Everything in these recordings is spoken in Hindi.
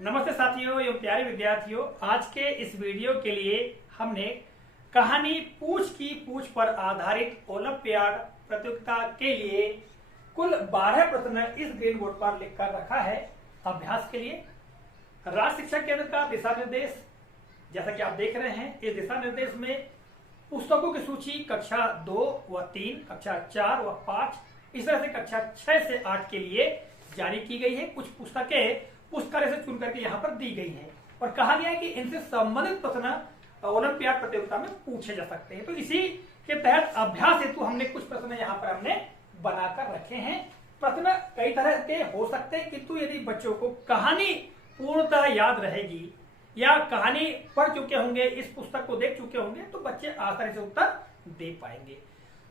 नमस्ते साथियों एवं प्यारे विद्यार्थियों। आज के इस वीडियो के लिए हमने कहानी पूछ की पूछ पर आधारित ओलंपियाड प्रतियोगिता के लिए कुल 12 प्रश्न इस ग्रीन बोर्ड पर लिखकर रखा है अभ्यास के लिए। राज्य शिक्षा केंद्र का दिशा निर्देश जैसा कि आप देख रहे हैं, इस दिशा निर्देश में पुस्तकों की सूची कक्षा 2 व 3, कक्षा 4 व 5, इस तरह से कक्षा 6 से 8 के लिए जारी की गई है। कुछ पुस्तकें पुस्तकालय से चुन करके यहाँ पर दी गई है और कहा गया है कि इनसे संबंधित प्रश्न ओलंपियाड प्रतियोगिता में पूछे जा सकते हैं। तो इसी के तहत अभ्यास हेतु हमने कुछ प्रश्न यहाँ पर हमने बनाकर रखे हैं। प्रश्न कई तरह के हो सकते हैं, किंतु यदि बच्चों को कहानी पूर्णतः याद रहेगी या कहानी पढ़ चुके होंगे, इस पुस्तक को देख चुके होंगे, तो बच्चे आसानी से उत्तर दे पाएंगे।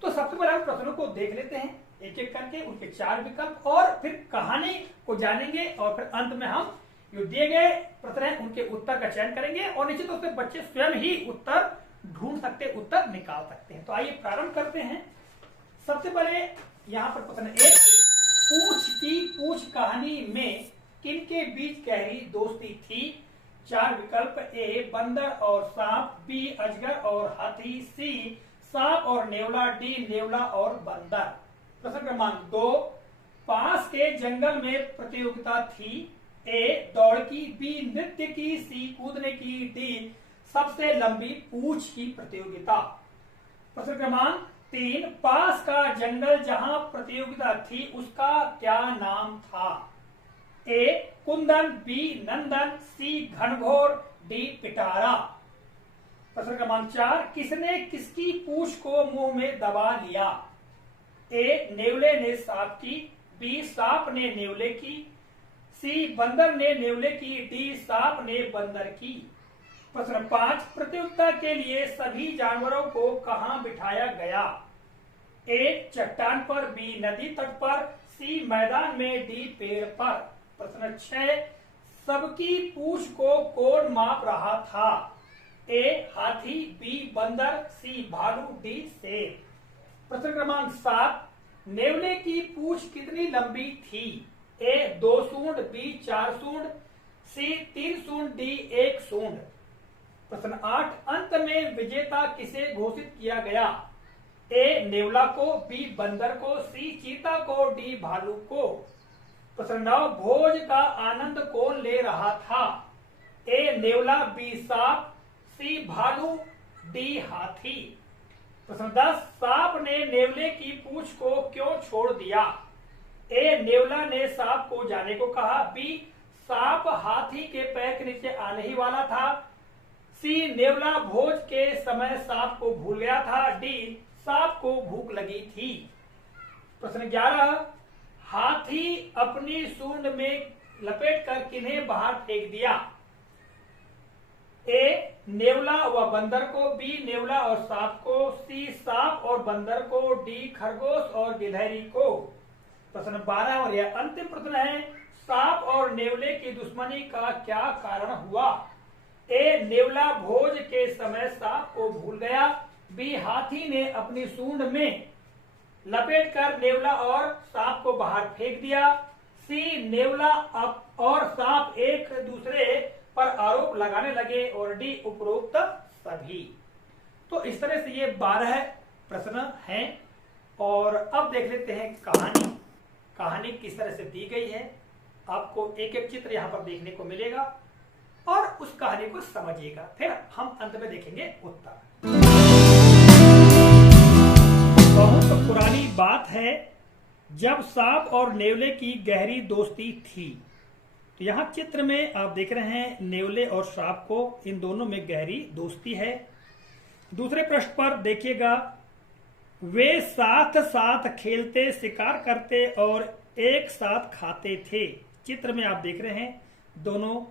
तो सबसे पहले हम प्रश्नों को देख लेते हैं एक एक करके, उनके 4 विकल्प, और फिर कहानी को जानेंगे और फिर अंत में हम जो दिए गए प्रश्न हैं उनके उत्तर का चयन करेंगे और निश्चित रूप से बच्चे स्वयं ही उत्तर ढूंढ सकते, उत्तर निकाल सकते हैं। तो आइए प्रारंभ करते हैं। सबसे पहले यहाँ पर प्रश्न 1, पूछ की पूछ कहानी में किनके बीच गहरी दोस्ती थी? 4 विकल्प। ए बंदर और सांप, बी अजगर और हाथी, सी सांप और नेवला, डी नेवला और बंदर। प्रश्न क्रमांक 2, पास के जंगल में प्रतियोगिता थी? ए दौड़ की, बी नृत्य की, सी कूदने की, डी सबसे लंबी पूछ की प्रतियोगिता। प्रश्न क्रमांक 3, पास का जंगल जहां प्रतियोगिता थी उसका क्या नाम था? ए कुंदन, बी नंदन, सी घनघोर, डी पिटारा। प्रश्न क्रमांक 4, किसने किसकी पूछ को मुंह में दबा लिया? ए नेवले ने सांप की, बी सांप ने नेवले की, सी बंदर ने नेवले की, डी सांप ने बंदर की। प्रश्न 5, प्रतियोगिता के लिए सभी जानवरों को कहां बिठाया गया? ए चट्टान पर, बी नदी तट पर, सी मैदान में, डी पेड़ पर। प्रश्न 6, सबकी पूछ को कौन माप रहा था? ए हाथी, बी बंदर, सी भालू, डी शेर। प्रश्न क्रमांक 7, नेवले की पूछ कितनी लंबी थी? ए 2 सूंड, बी 4 सूंड, सी 3 सूंड, डी 1 सूंड। प्रश्न 8, अंत में विजेता किसे घोषित किया गया? ए नेवला को, बी बंदर को, सी चीता को, डी भालू को। प्रश्न 9, भोज का आनंद कौन ले रहा था? ए नेवला, बी सांप, सी भालू, डी हाथी। प्रश्न 10, सांप ने नेवले की पूछ को क्यों छोड़ दिया? ए नेवला ने सांप को जाने को कहा, बी सांप हाथी के पैर के नीचे आने ही वाला था, सी नेवला भोज के समय सांप को भूल गया था, डी सांप को भूख लगी थी। प्रश्न 11, हाथी अपनी सूंड में लपेट कर किन्हें बाहर फेंक दिया? ए नेवला व बंदर को, बी नेवला और सांप को, सी सांप और बंदर को, डी खरगोश और गिलहरी को। प्रश्न 12 और यह अंतिम प्रश्न है, सांप और नेवले की दुश्मनी का क्या कारण हुआ? ए नेवला भोज के समय सांप को भूल गया, बी हाथी ने अपनी सूंड में लपेटकर नेवला और सांप को बाहर फेंक दिया, सी नेवला और सांप एक दूसरे पर आरोप लगाने लगे, और डी उपरोक्त सभी। तो इस तरह से ये 12 प्रश्न हैं और अब देख लेते हैं कहानी किस तरह से दी गई है। आपको एक एक चित्र यहाँ पर देखने को मिलेगा और उस कहानी को समझिएगा, फिर हम अंत में देखेंगे उत्तर। बहुत पुरानी बात है जब सांप और नेवले की गहरी दोस्ती थी। तो यहाँ चित्र में आप देख रहे हैं नेवले और सांप को, इन दोनों में गहरी दोस्ती है। दूसरे प्रश्न पर देखिएगा, वे साथ साथ खेलते, शिकार करते और एक साथ खाते थे। चित्र में आप देख रहे हैं दोनों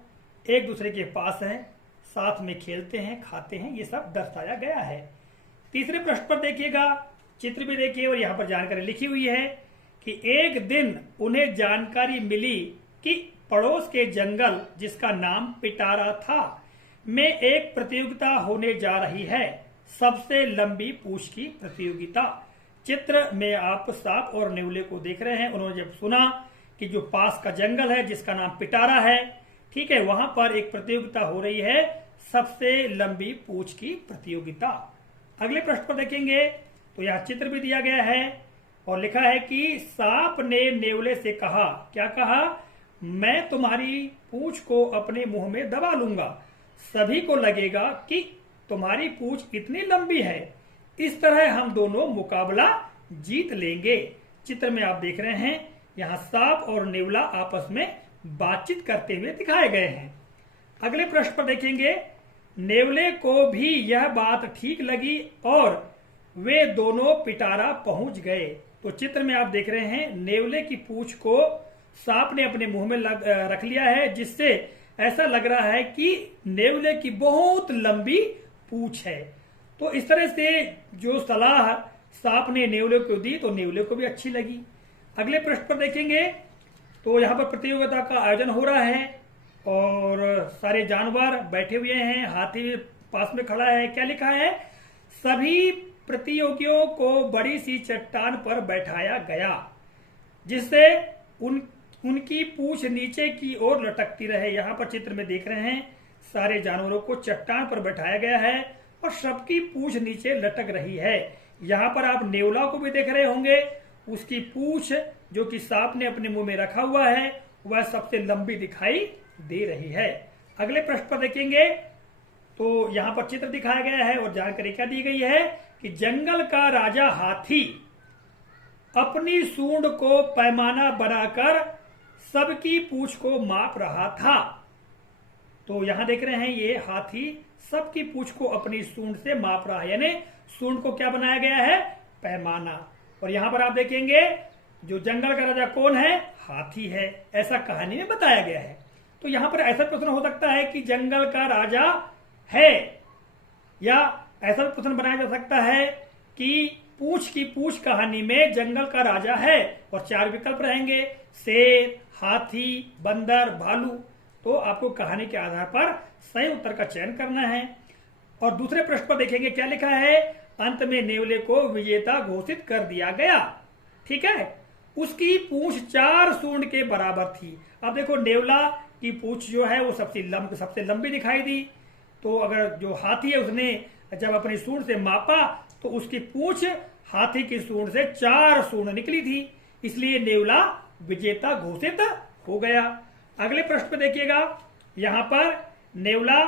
एक दूसरे के पास हैं, साथ में खेलते हैं, खाते हैं, ये सब दर्शाया गया है। तीसरे प्रश्न पर देखिएगा, चित्र भी देखिए और यहाँ पर जानकारी लिखी हुई है कि एक दिन उन्हें जानकारी मिली कि पड़ोस के जंगल जिसका नाम पिटारा था में एक प्रतियोगिता होने जा रही है, सबसे लंबी पूछ की प्रतियोगिता। चित्र में आप सांप और नेवले को देख रहे हैं। उन्होंने जब सुना कि जो पास का जंगल है जिसका नाम पिटारा है, ठीक है, वहां पर एक प्रतियोगिता हो रही है, सबसे लंबी पूंछ की प्रतियोगिता। अगले प्रश्न पर देखेंगे तो यह चित्र भी दिया गया है और लिखा है कि सांप ने नेवले से कहा, क्या कहा? मैं तुम्हारी पूंछ को अपने मुंह में दबा लूंगा, सभी को लगेगा कि तुम्हारी पूंछ इतनी लंबी है, इस तरह हम दोनों मुकाबला जीत लेंगे। चित्र में आप देख रहे हैं यहाँ सांप और नेवला आपस में बातचीत करते हुए दिखाए गए हैं। अगले प्रश्न पर देखेंगे, नेवले को भी यह बात ठीक लगी और वे दोनों पिटारा पहुंच गए। तो चित्र में आप देख रहे हैं नेवले की पूंछ को सांप ने अपने मुंह में रख लिया है, जिससे ऐसा लग रहा है कि नेवले की बहुत लंबी पूंछ है। तो इस तरह से जो सलाह सांप ने नेवले को दी तो नेवले को भी अच्छी लगी। अगले प्रश्न पर देखेंगे तो यहाँ पर प्रतियोगिता का आयोजन हो रहा है और सारे जानवर बैठे हुए हैं, हाथी पास में खड़ा है। क्या लिखा है? सभी प्रतियोगियों को बड़ी सी चट्टान पर बैठाया गया, जिससे उनकी पूंछ नीचे की ओर लटकती रहे। यहाँ पर चित्र में देख रहे हैं सारे जानवरों को चट्टान पर बैठाया गया है और सबकी पूंछ नीचे लटक रही है। यहाँ पर आप नेवला को भी देख रहे होंगे, उसकी पूंछ जो कि सांप ने अपने मुंह में रखा हुआ है वह सबसे लंबी दिखाई दे रही है। अगले प्रश्न पर देखेंगे तो यहाँ पर चित्र दिखाया गया है और जानकारी क्या दी गई है कि जंगल का राजा हाथी अपनी सूंड को पैमाना बनाकर सबकी पूंछ को माप रहा था। तो यहां देख रहे हैं ये हाथी सबकी पूंछ को अपनी सूंड से माप रहा है, यानी सूंड को क्या बनाया गया है? पैमाना। और यहां पर आप देखेंगे जो जंगल का राजा कौन है? हाथी है, ऐसा कहानी में बताया गया है। तो यहां पर ऐसा प्रश्न हो सकता है कि जंगल का राजा है, या ऐसा भी प्रश्न बनाया जा सकता है कि पूंछ की पूंछ कहानी में जंगल का राजा है और 4 विकल्प रहेंगे, शेर, हाथी, बंदर, भालू। तो आपको कहानी के आधार पर सही उत्तर का चयन करना है। और दूसरे प्रश्न पर देखेंगे क्या लिखा है? अंत में नेवले को विजेता घोषित कर दिया गया। ठीक है, उसकी पूंछ 4 सूंड के बराबर थी। अब देखो नेवला की पूंछ जो है वो सबसे लंबी दिखाई दी। तो अगर जो हाथी है उसने जब अपनी सूंड से मापा तो उसकी पूंछ हाथी की सूंड से 4 सूंड निकली थी, इसलिए नेवला विजेता घोषित हो गया। अगले प्रश्न पे देखिएगा, यहाँ पर नेवला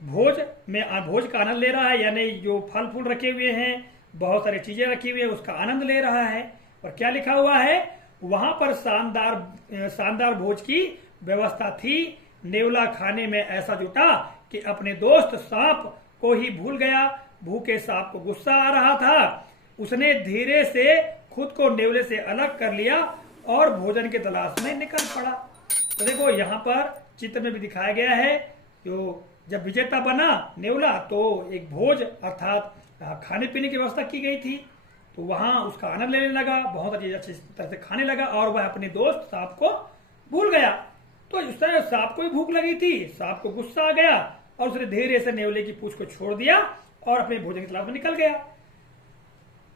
भोज का आनंद ले रहा है, यानी जो फल फूल रखे हुए हैं, बहुत सारी चीजें रखी हुई है, उसका आनंद ले रहा है। और क्या लिखा हुआ है? वहां पर शानदार भोज की व्यवस्था थी। नेवला खाने में ऐसा जुटा कि अपने दोस्त सांप को ही भूल गया। भूखे सांप को गुस्सा आ रहा था, उसने धीरे से खुद को नेवले से अलग कर लिया और भोजन के तलाश में निकल पड़ा। तो देखो यहाँ पर चित्र में भी दिखाया गया है, जो जब विजेता बना नेवला तो एक भोज अर्थात खाने पीने की व्यवस्था की गई थी, तो वहां उसका आनंद लेने लगा, बहुत अच्छी तरह से खाने लगा और वह अपने दोस्त सांप को भूल गया। तो उस तरह सांप को भी भूख लगी थी, सांप को गुस्सा आ गया और उसने धीरे से नेवले की पूंछ को छोड़ दिया और अपने भोजन की तलाश में निकल गया।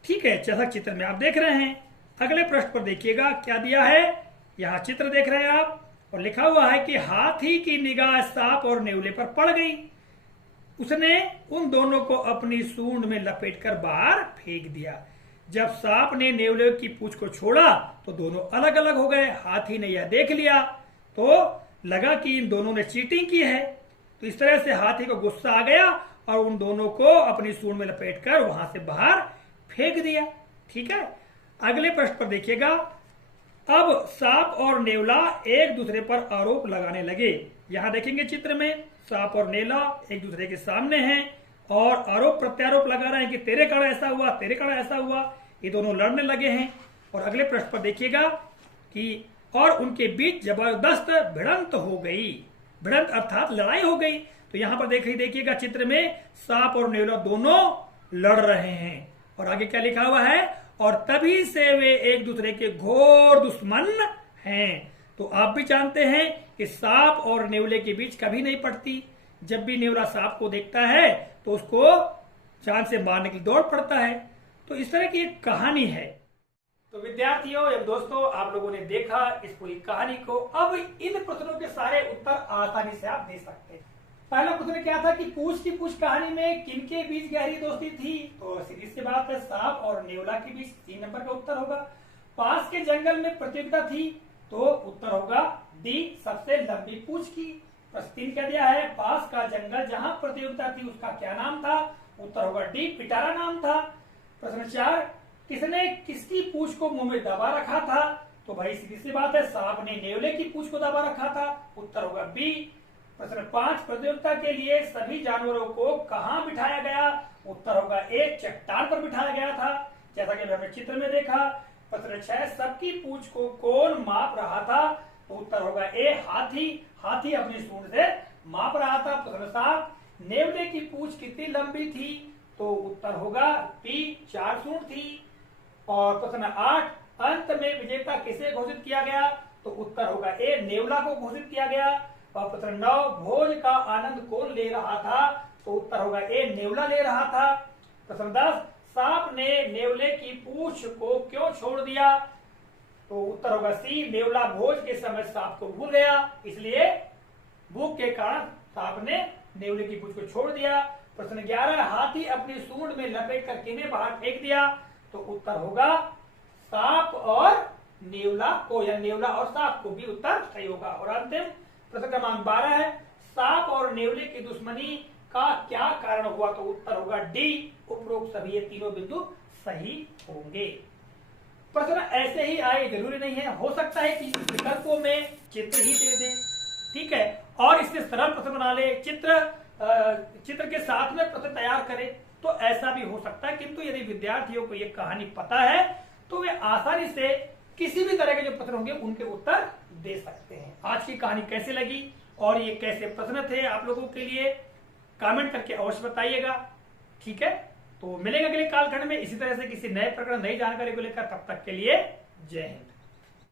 ठीक है, जैसा चित्र में आप देख रहे हैं। अगले प्रश्न पर देखिएगा क्या दिया है। यहाँ चित्र देख रहे हैं आप और लिखा हुआ है कि हाथी की निगाह सांप और नेवले पर पड़ गई। उसने उन दोनों को अपनी सूंड में लपेटकर बाहर फेंक दिया। जब सांप ने नेवले की पूंछ को छोड़ा तो दोनों अलग अलग हो गए। हाथी ने यह देख लिया तो लगा कि इन दोनों ने चीटिंग की है, तो इस तरह से हाथी को गुस्सा आ गया और उन दोनों को अपनी सूंड में लपेटकर वहां से बाहर फेंक दिया। ठीक है, अगले प्रश्न पर देखिएगा। अब सांप और नेवला एक दूसरे पर आरोप लगाने लगे। यहां देखेंगे चित्र में सांप और नेवला एक दूसरे के सामने हैं और आरोप प्रत्यारोप लगा रहे हैं कि तेरे कारण ऐसा हुआ, तेरे कारण ऐसा हुआ। ये दोनों लड़ने लगे हैं। और अगले प्रश्न पर देखिएगा कि और उनके बीच जबरदस्त भिड़ंत हो गई। भिड़ंत अर्थात लड़ाई हो गई। तो यहां पर देखिएगा चित्र में सांप और नेवला दोनों लड़ रहे हैं और आगे क्या लिखा हुआ है? और तभी से वे एक दूसरे के घोर दुश्मन हैं। तो आप भी जानते हैं कि सांप और नेवले के बीच कभी नहीं पड़ती। जब भी नेवला सांप को देखता है तो उसको जान से मारने की दौड़ पड़ता है। तो इस तरह की एक कहानी है। तो विद्यार्थियों एवं दोस्तों, आप लोगों ने देखा इस पूरी कहानी को। अब इन प्रश्नों के सारे उत्तर आसानी से आप दे सकते हैं। पहला प्रश्न क्या था कि पूछ की पूछ कहानी में किनके बीच गहरी दोस्ती थी? तो सीधी सी बात है, सांप और नेवला के बीच। 3 नंबर का उत्तर होगा। पास के जंगल में प्रतियोगिता थी, तो उत्तर होगा डी, सबसे लंबी पूछ की। प्रश्न 3 क्या दिया है? पास का जंगल जहां प्रतियोगिता थी उसका क्या नाम था? उत्तर होगा डी, पिटारा नाम था। प्रश्न 4, किसने किसकी पूछ को मुंह में दबा रखा था? तो भाई सीधी सी बात है, सांप ने नेवले की पूछ को दबा रखा था। उत्तर होगा बी। प्रश्न 5, प्रतियोगिता के लिए सभी जानवरों को कहां बिठाया गया? उत्तर होगा ए, चट्टान पर बिठाया गया था, जैसा कि हमने चित्र में देखा। प्रश्न 6, सबकी पूछ को कौन माप रहा था? तो उत्तर होगा ए, हाथी। हाथी अपनी सूंड से माप रहा था। प्रश्न 7, नेवले की पूछ कितनी लंबी थी? तो उत्तर होगा बी, 4 सूंड थी। और प्रश्न 8, अंत में विजेता किसे घोषित किया गया? तो उत्तर होगा ए, नेवला को घोषित किया गया। और प्रश्न 9, भोज का आनंद कौन ले रहा था? तो उत्तर होगा ए, नेवला ले रहा था। प्रश्न 10, सांप ने नेवले की पूछ को क्यों छोड़ दिया? तो उत्तर होगा सी, नेवला भोज के समय सांप को भूल गया, इसलिए भूख के कारण सांप ने नेवले की पूछ को छोड़ दिया। प्रश्न 11, हाथी अपनी सूंड में लपेट कर किन्हें बाहर फेंक दिया? तो उत्तर होगा सांप और नेवला को, या नेवला और सांप को भी उत्तर सही होगा। और अंतिम प्रश्न क्रमांक 12 है, सांप और नेवले की दुश्मनी का क्या कारण हुआ? तो उत्तर होगा डी, उपरोक्त सभी ये तीनों बिंदु सही होंगे। प्रश्न ऐसे ही आए जरूरी नहीं है, हो सकता है कि इस विकल्पों में चित्र ही दे दें, ठीक है, और इससे सरल प्रश्न बना ले, चित्र के साथ में प्रश्न तैयार करें, तो ऐसा भी हो सकता है। किंतु यदि विद्यार्थियों को ये कहानी पता है तो वे आसानी से किसी भी तरह के जो प्रश्न होंगे उनके उत्तर दे सकते हैं। आज की कहानी कैसे लगी और ये कैसे प्रश्न थे आप लोगों के लिए, कमेंट करके अवश्य बताइएगा, ठीक है। तो मिलेंगे अगले कालखंड में इसी तरह से किसी नए प्रकरण, नई जानकारी को लेकर। तब तक के लिए जय हिंद।